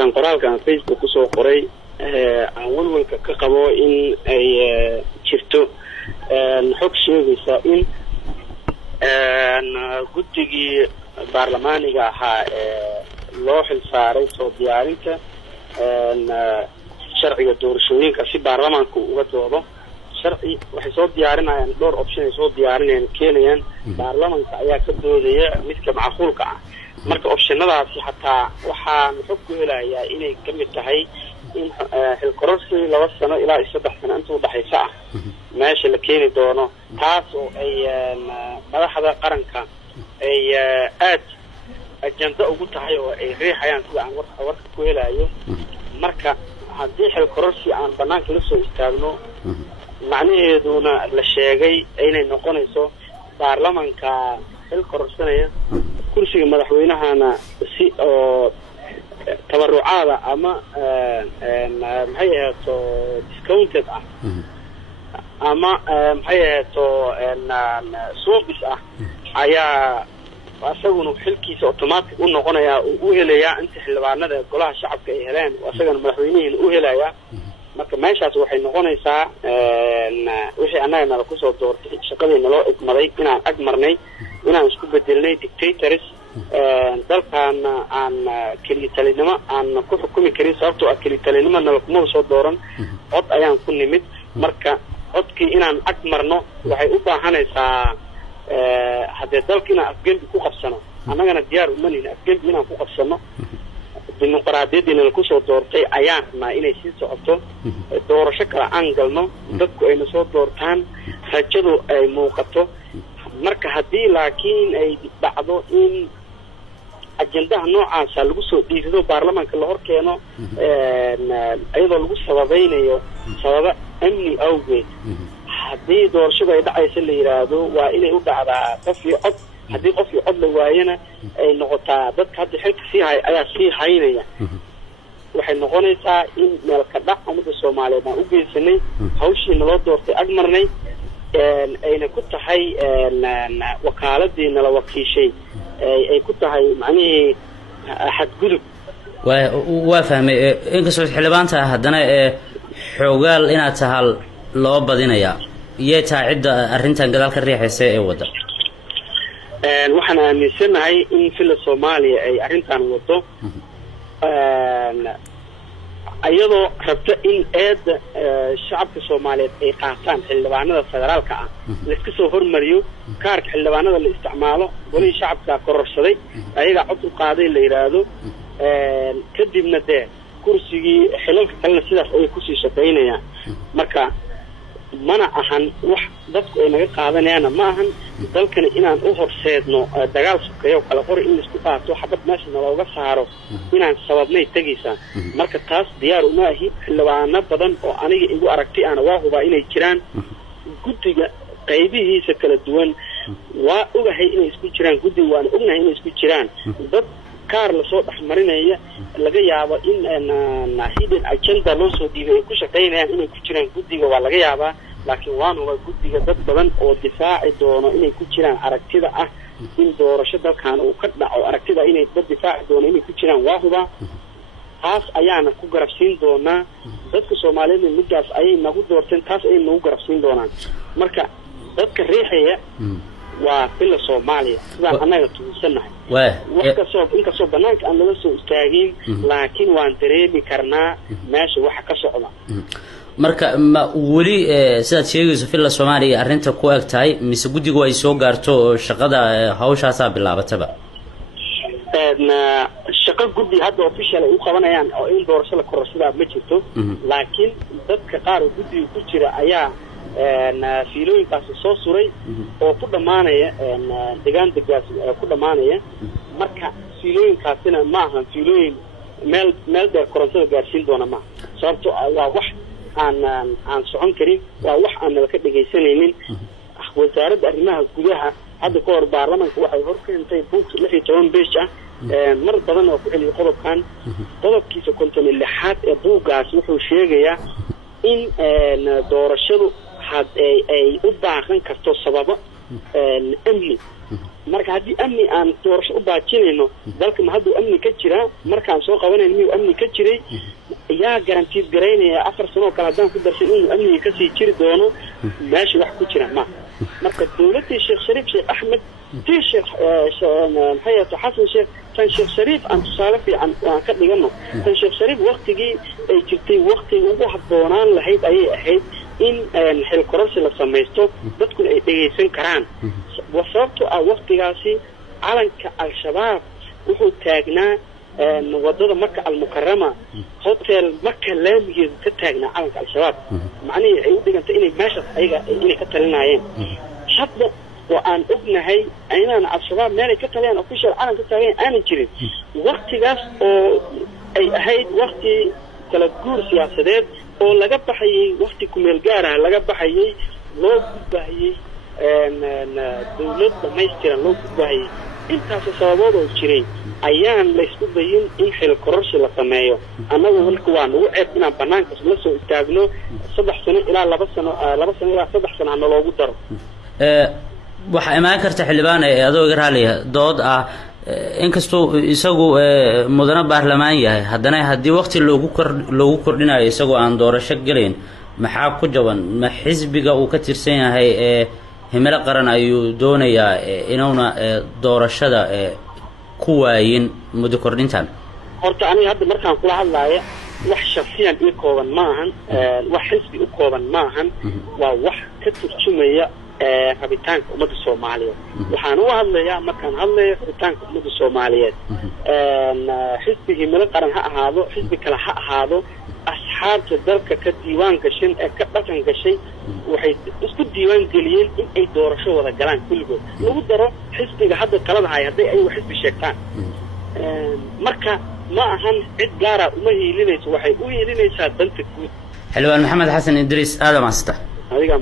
markaan qoraalkan Facebook kusoo qoray aan walwalka ka qabo in ay jirto xog sheegaysa in guddigii baarlamaaniga ahaa loo xilsaaray soo diyaarinta sharciga doorashooyinka si baarlamaanku uga doodo sharci waxay soo diyaarinayaan dhowr option ay soo diyaarinayaan keenayaan baarlamaanka ayaa ka doodaya midka macquulka ah marka optionadaasi xataa waxaan xog ku helayaa inay ka mid tahay in xilqororsi 2 sano ilaa 3 sano inta u dhaxaysa ah meesha la keeni doono taas oo ay madaxda qaranka ay aad ajanda ugu tahay oo ay riixayaan sida aan warka ku helayo marka haddii xilqororsi aan banaanka la soo istaagno macnaheeduna la sheegay inay noqonayso baarlamaanka xilqororsanaya kursiga madaxweynahana si oo tabarucaada ama maxay ahaato discounted ah ama maxay ahaato suubis ah ayaa asaguna xilkiisa automatic u noqonaya uu helayaa inta xildhibaanada golaha shacabka ay heleen asagana madaxweynaha uu helayaa marka meeshaas waxay noqonaysaa wixii annaga ku soo doortay shaqadeena loo igmaday inaan ag marnay inaan isku bedelnay dictators dalkan aan kaliitalinimo aan ku xukumi karin sababtoo ah kaliitalinimo nala soo dooran cod ayaan ku nimid marka codkii inaan ag marno waxay u baahanaysaa haddii dalkina afgembi ku qabsano annagana diyaar uma nihin afgembi inaan ku qabsano dimuqraadiyadeena la ku soo doortay ayaan rabnaa inay sii socoto doorasho kale aan galno dadku ayna soo doortaan rajadu ay muuqato marka haddii laakiin ay dhacdo in ajendaha noocaasa lagu soo dhiirido baarlamaanka la hor keeno iyadoo lagu sababaynayo sababa amni awgeed haddii doorashada ay dhacaysa la yiraahdo waa inay u dhacdaa qof iyo cod haddii qof iyo cod la waayana ay noqotaa dadka hadda xilka sii hay ayaa sii haynaya waxay noqonaysaa in meel ka dhac ummadda Soomaaliyeed aan u geysanay hawshiina loo doortay ag marnay ayna ku tahay wakaaladiina la wakiishay ay ku tahay macnaheedu xadgudub waa fahmay inkastoo xildhibaanta haddana xoogaal inaad tahay loo badinayaa yeetaa cidda arrintan gadaal ka riixaysa ee wada waxaan aaminsanahay in fila Soomaaliya ay arrintan wado ayadoo rabta in shacabka Soomaaliyeed ay qaataan xildhibaanada federaalka ah la iska soo hormariyo kaarka xildhibaanada la isticmaalo golihii shacabka kororsaday ayaga cod u qaaday la yiraahdo kadibna kursigii xilalka kalena sidaas ay ku sii shaqeynayaan marka mana ahan wax dadku ay naga qaadanayaan ma ahan dalkana inaan u horseedno dagaal sukayo kala qori in isku qaato xabad meesha looga saaro inaan sababnay tagaysa marka taas diyaar uma ahi xildhibaano badan oo aniga igu aragtay aan waa huba inay jiraan guddiga qaybihiisa kala duwan waa ogahay inay isku jiraan guddiga waan ognahay inay isku jiraan dad kaar la soo dhaxmarinaya laga yaabo in hidden agenda loo soo dhiibay ay ku shaqeynayaan inay ku jiraan guddiga waa laga yaabaa laakiin waa guddiga dad badan oo difaaci doono inay ku jiraan aragtida ah in doorasho dalkan uu ka dhaco aragtida inay dad difaaci doono inay ku jiraan waa huba taas ayaana ku garabsiin doonaa dadka Soomaaliyeed midaas ayay nagu doorteen taas ay nagu garabsiin doonaan marka dadka riixaya waa fila Soomaaliya sidaan anaga tuusanahay inkastoo banaanka aan laga soo istaagin laakiin waan dareemi karnaa meesha waxa ka socda marka wali sidaad sheegayso fila Soomaaliya arrinta ku ag tahay mise guddigu ay soo gaarto shaqada hawshaasa bilaabataba shaqo guddi hadda official ay u qabanayaan oo in doorasho la kororsada ma jirto laakiin dadka qaar oo guddiga ku jira ayaa fiilooyinkaas soo suray oo ku dhamaanaya deegaan degaas ku dhamaanaya marka fiilooyinkaasina ma ahan fiilooyin meel dheer korontada gaarsiin doona ma sababtoo waa wax aan socon karin waa wax aan nala ka dhageysanaynin wasaaradda arrimaha gudaha hadda ka hor baarlamaanka waxay hor keentay buug 16 page ah mar badan oo ku celiyay qodobkiisa 56 ee buugaas wuxuu sheegayaa in doorashadu ay u baahan karto sababo amni marka haddii amni aan doorasho u baajinayno dalka ma hadduu amni ka jiraa markaan soo qabanayno miyuu amni ka jiray yaa garantiid garaynaya 4 sano oo kale haddaan ku darsay inuu amniga kasii jiri doono meesha wax ku jira ma marka dowladii sheekh shariif sheekh axmed tii sheekh maxayatu xasan sheekh tan sheekh shariif aan tusaale fiican aan ka dhigano tan sheekh shariif waqtigii ay jirtay waqtiga ugu habboonaan lahayd ayay ahayd in xil kororsi la samaysto dadku ay dhageysan karaan sababtoo ah waqtigaasi calanka al-shabaab wuxuu taagnaa wadada Maka al-Mukarrama hotel Maka laamigeedu ka taagnaa calanka al-shabaab macnaheedu ay u dhigantay inay meeshaas ayaga inay ka talinayeen hadda oo aan ognahay inaan al-shabaab meel ay ka taliyaan official calanka taagan aanan jirin waqtigaas oo ay ahayd waqti kala guur siyaasadeed oo laga baxayay waqti ku meel gaar ah laga baxayay loo gudbahayay dawlad dhamaystiran loo gudbahayay intaas sababood oo jiray ayaan la isku dayin in xil kororsi la sameeyo annagu walku waan ugu ceeb inaan banaanka la soo istaagno 3 sano ilaa 2 sano ilaa 3 sano aan loogu daro waxa imaan karta xildhibaan ee adoo raaliya dood ah inkastoo isagu mudane baarlamaan yahay haddana haddii waqti loogu kordhinayo isagoo aan doorasho galayn maxaa ku jaban ma xisbiga uu ka tirsan yahay himilo qaran ayuu doonayaa inuuna doorashada ku waayin muddo kordhintan horta aniga hadda markaan kula hadlaayo wax shakhsiyan ii kooban maahan wax xisbi u kooban maahan waa wax ka turjumaya rabitaanka ummadda Soomaaliyeed waxaan u hadlayaa markaan hadlayo rabitaanka ummadda Soomaaliyeed xisbi himilo qaran ha ahaado xisbi kale ha ahaado asxaabta dalka ka diiwaan gashan ee ka dhaqan gashay waxay isku diiwaan geliyeen in ay doorasho wada galaan kulligood lagu daro xisbiga hadda talada hay hadday ay wax xisbi sheegtaan marka ma ahan cid gaar ah uma hiilinayso waxay u hiilinaysaa danta guud xildhibaan maxamed xasan idriis aadam asta adiga